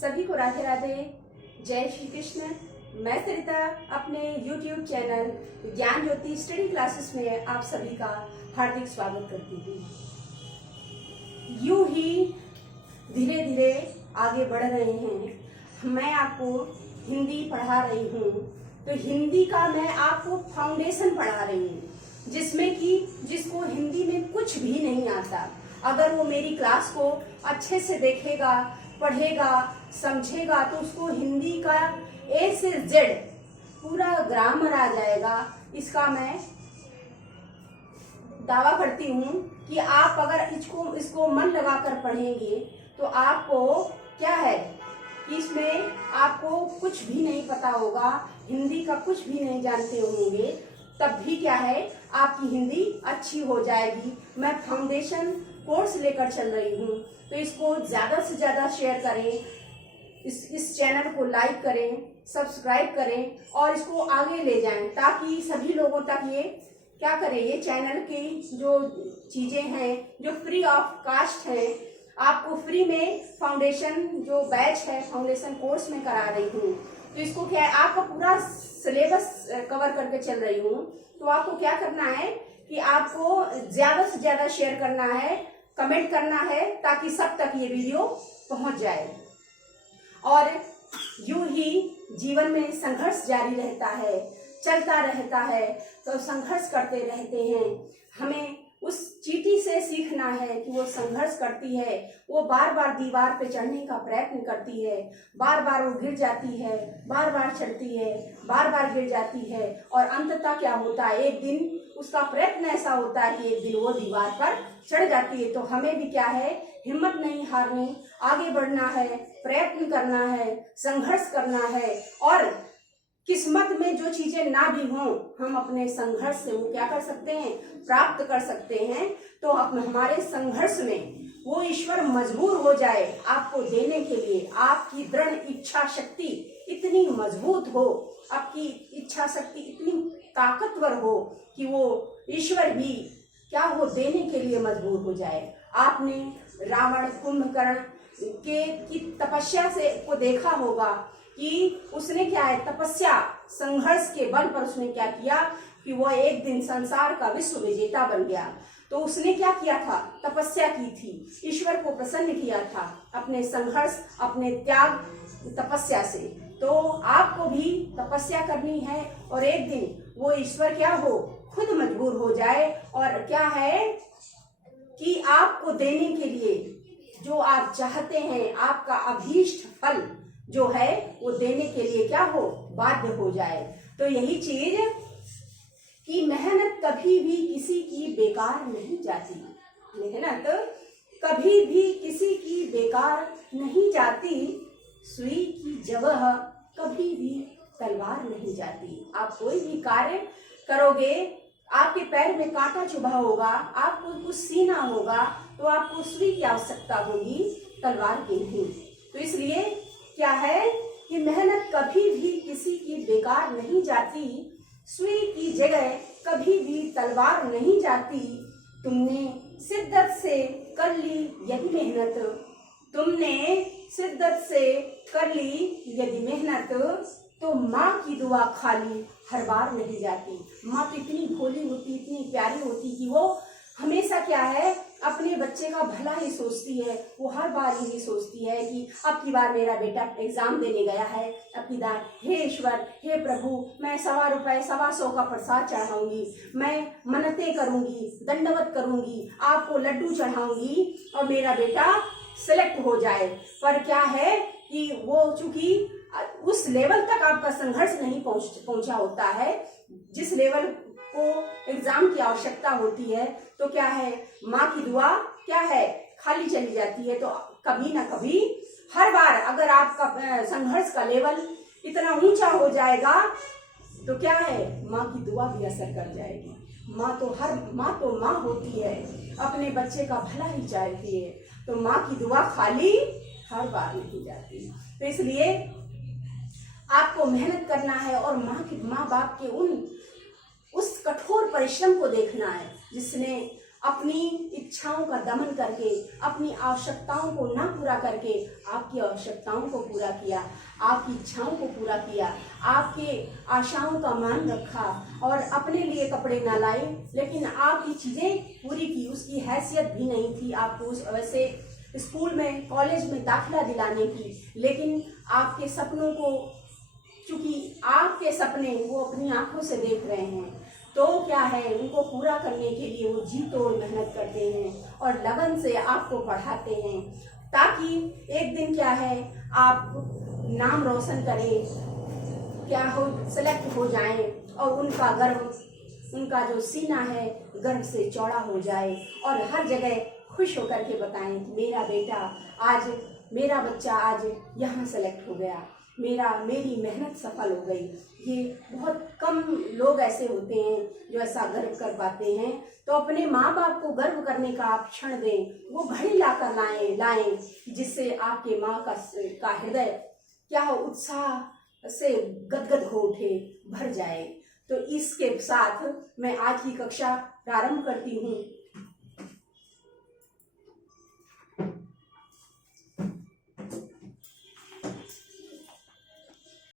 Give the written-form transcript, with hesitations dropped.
सभी को राधे राधे, जय श्री कृष्ण। मैं सरिता अपने YouTube चैनल ज्ञान ज्योति स्टडी क्लासेस में आप सभी का हार्दिक स्वागत करती हूँ। यूं ही धीरे धीरे आगे बढ़ रहे हैं। मैं आपको हिंदी पढ़ा रही हूँ, तो हिंदी का मैं आपको फाउंडेशन पढ़ा रही हूँ, जिसमें कि जिसको हिंदी में कुछ भी नहीं आता, अगर वो मेरी क्लास को अच्छे से देखेगा, पढ़ेगा, समझेगा, तो उसको हिंदी का ए से जेड पूरा ग्रामर आ जाएगा। इसका मैं दावा करती हूँ कि आप अगर इसको मन लगाकर पढ़ेंगे तो आपको क्या है कि इसमें आपको कुछ भी नहीं पता होगा, हिंदी का कुछ भी नहीं जानते होंगे, तब भी क्या है आपकी हिंदी अच्छी हो जाएगी। मैं फाउंडेशन कोर्स लेकर चल रही हूँ, तो इसको ज़्यादा से ज़्यादा शेयर करें, इस चैनल को लाइक करें, सब्सक्राइब करें और इसको आगे ले जाएं, ताकि सभी लोगों तक ये क्या करें, ये चैनल की जो चीज़ें हैं जो फ्री ऑफ कास्ट हैं, आपको फ्री में फाउंडेशन जो बैच है फाउंडेशन कोर्स में करा रही हूँ। तो इसको क्या है, आपका पूरा सिलेबस कवर करके चल रही हूँ। तो आपको क्या करना है कि आपको ज़्यादा से ज़्यादा शेयर करना है, कमेंट करना है, ताकि सब तक ये वीडियो पहुँच जाए। और यूं ही जीवन में संघर्ष जारी रहता है, चलता रहता है, तो संघर्ष करते रहते हैं। हमें उस चींटी से सीखना है कि वो संघर्ष करती है, वो बार बार दीवार पे चढ़ने का प्रयत्न करती है, बार बार वो गिर जाती है, बार बार चढ़ती है, बार बार गिर जाती है, और अंततः क्या होता है, एक दिन उसका प्रयत्न ऐसा होता है कि एक दिन वो दीवार पर चढ़ जाती है। तो हमें भी क्या है, हिम्मत नहीं हारनी, आगे बढ़ना है, प्रयत्न करना है, संघर्ष करना है, और किस्मत में जो चीजें ना भी हों, हम अपने संघर्ष से वो क्या कर सकते हैं, प्राप्त कर सकते हैं। तो हमारे संघर्ष में वो ईश्वर मजबूर हो जाए आपको देने के लिए, आपकी दृढ़ इच्छा शक्ति इतनी मजबूत हो, आपकी इच्छा शक्ति इतनी ताकतवर हो कि वो ईश्वर भी क्या हो, देने के लिए मजबूर हो जाए। आपने रावण कुंभकर्ण की तपस्या से को देखा होगा कि उसने क्या है, तपस्या संघर्ष के बल पर उसने क्या किया कि वो एक दिन संसार का विश्व विजेता बन गया। तो उसने क्या किया था, तपस्या की थी, ईश्वर को प्रसन्न किया था अपने संघर्ष, अपने त्याग, तपस्या से। तो आपको भी तपस्या करनी है, और एक दिन वो ईश्वर क्या हो, खुद मजबूर हो जाए, और क्या है कि आपको देने के लिए जो आप चाहते हैं, आपका अभीष्ट फल जो है वो देने के लिए क्या हो, बाध्य हो जाए। तो यही चीज कि मेहनत कभी भी किसी की बेकार नहीं जाती, मेहनत कभी भी किसी की बेकार नहीं जाती, सुई की जगह कभी भी तलवार नहीं जाती। आप कोई भी कार्य करोगे, आपके पैर में कांटा चुभा होगा, आपको कुछ सीना होगा, तो आपको सुई की आवश्यकता होगी, तलवार की नहीं। तो इसलिए क्या है कि मेहनत कभी भी किसी की बेकार नहीं जाती, सुई की जगह कभी भी तलवार नहीं जाती। तुमने शिद्दत से कर ली यदि मेहनत, तुमने शिद्दत से कर ली यदि मेहनत, तो माँ की दुआ खाली हर बार नहीं जाती। माँ तो इतनी भोली होती, इतनी प्यारी होती कि वो हमेशा क्या है, अपने बच्चे का भला ही सोचती है। वो हर बार यही सोचती है कि अब की बार मेरा बेटा एग्जाम देने गया है, अब की बार हे ईश्वर, हे प्रभु, मैं 100 रुपए 125 का प्रसाद चढ़ाऊंगी, मैं मन्नतें करूंगी, दंडवत करूंगी, आपको लड्डू चढ़ाऊंगी, और मेरा बेटा सिलेक्ट हो जाए। पर क्या है कि वो चूंकि उस लेवल तक आपका संघर्ष नहीं पहुंचा होता है जिस लेवल को एग्जाम की आवश्यकता होती है, तो क्या है, माँ की दुआ क्या है, खाली चली जाती है। तो कभी ना कभी, हर बार अगर आपका संघर्ष का लेवल इतना ऊंचा हो जाएगा, तो क्या है, माँ की दुआ भी असर कर जाएगी। माँ तो माँ होती है, अपने बच्चे का भला ही चाहती है, तो माँ की दुआ खाली हर बार नहीं जाती। तो इसलिए आपको मेहनत करना है, और माँ बाप के उस कठोर परिश्रम को देखना है जिसने अपनी इच्छाओं का दमन करके, अपनी आवश्यकताओं को ना पूरा करके आपकी आवश्यकताओं को पूरा किया, आपकी इच्छाओं को पूरा किया, आपके आशाओं का मान रखा और अपने लिए कपड़े ना लाए, लेकिन आपकी चीजें पूरी की। उसकी हैसियत भी नहीं थी आपको उस वैसे स्कूल में, कॉलेज में दाखिला दिलाने की, लेकिन आपके सपनों को, चूंकि आपके सपने वो अपनी आंखों से देख रहे हैं, तो क्या है, उनको पूरा करने के लिए वो जी तोड़ मेहनत करते हैं और लगन से आपको पढ़ाते हैं, ताकि एक दिन क्या है, आप नाम रोशन करें, क्या हो, सेलेक्ट हो जाएं और उनका गर्व, उनका जो सीना है गर्व से चौड़ा हो जाए और हर जगह खुश होकर के बताएं कि मेरा बेटा आज, मेरा बच्चा आज यहाँ सेलेक्ट हो गया, मेरी मेहनत सफल हो गई। ये बहुत कम लोग ऐसे होते हैं जो ऐसा गर्व कर पाते हैं। तो अपने माँ बाप को गर्व करने का आप क्षण दें, वो घड़ी लाकर लाएं जिससे आपके माँ का हृदय क्या हो, उत्साह से गदगद हो उठे, भर जाए। तो इसके साथ मैं आज की कक्षा प्रारंभ करती हूँ।